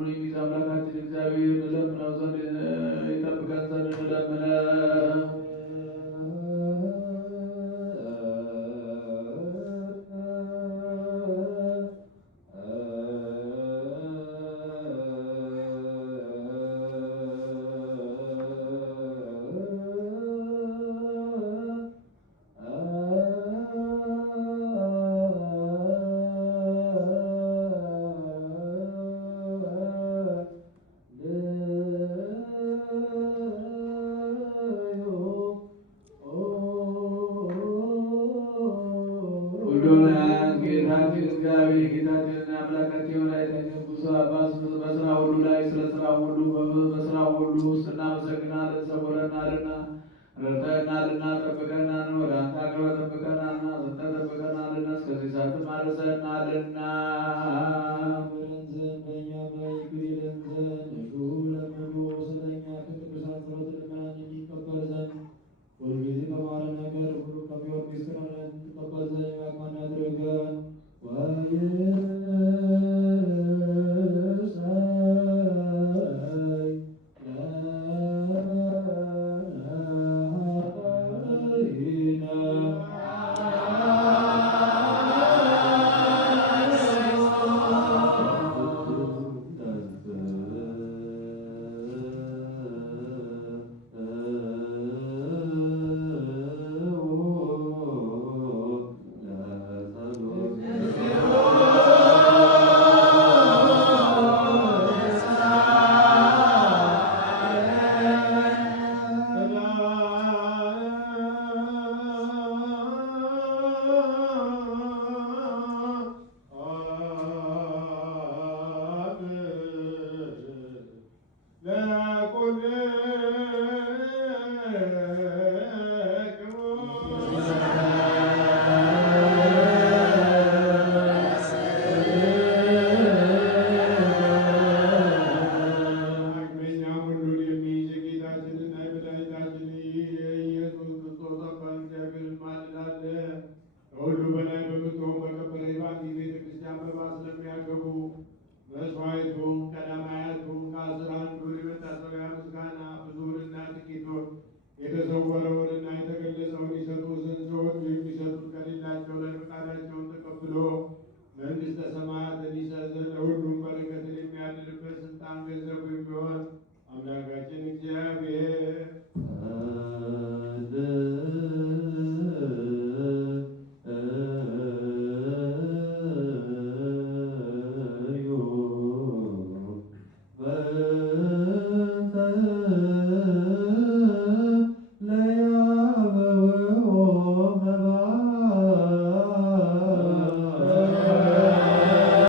ሁሉ የሚይዝ አምላካችን እግዚአብሔር እንለምነው ዘንድ ይጠብቀን ዘንድ እንለምነው። ጌታችን እግዚአብሔር ጌታችንና አምላካችን የሆናይታችን ቅዱስ አባት በስራ ሁሉ ላይ ስለ ስራ ሁሉ በስራ ሁሉ ውስጥ እናመሰግናለን። ሰውረናልና ረድተህናልና ጠብቀናል። ወደ አንተ አቅርበህ ጠብቀናልና ሰጥተህ ጠብቀናልና እስከዚህ ሰዓትም አድርሰህናልና በረን ዘንድ በእኛም ላይ ይቅር ይለን ዘንድ እርሱ ለምኑ ስለኛ ከቅዱሳን ጸሎት ልመናን የሚቀበል ዘንድ ሁልጊዜ በማረ ነገር ሁሉ ከሚወድ ምስክርን ትቀበል ዘንድ ያቅማን ያድርገን። ከሁሉ በላይ በምትሆን በከበረ ባንዲት ቤተክርስቲያን መባ ስለሚያገቡ መስዋዕቱም ቀዳማያቱም ከአስር አንዱን የመታሰቢያ ምስጋና ብዙውንና ጥቂቱን የተሰወረውንና የተገለጸውን ይሰጡ ዘንድ ሰዎቹ የሚሰጡት ከሌላቸው ላይ ፈቃዳቸውን ተቀብሎ መንግሥተ ሰማያትን ይሰጥ ዘንድ ለሁሉም በረከትን የሚያድልበት ስልጣን ገንዘብ